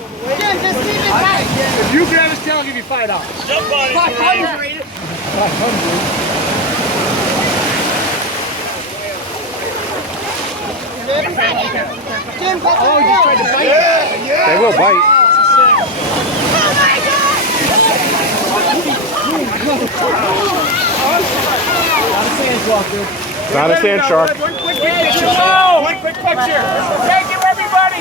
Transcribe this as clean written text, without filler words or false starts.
Jim, just leave it tight. If you grab his tail, I'll give you $5. Jump on it. 500. 500. Jim, put Oh, you tried to bite it. They will bite. Oh my God! Not a sand shark, dude. Not a sand shark. One quick picture. One quick picture. Thank you, everybody.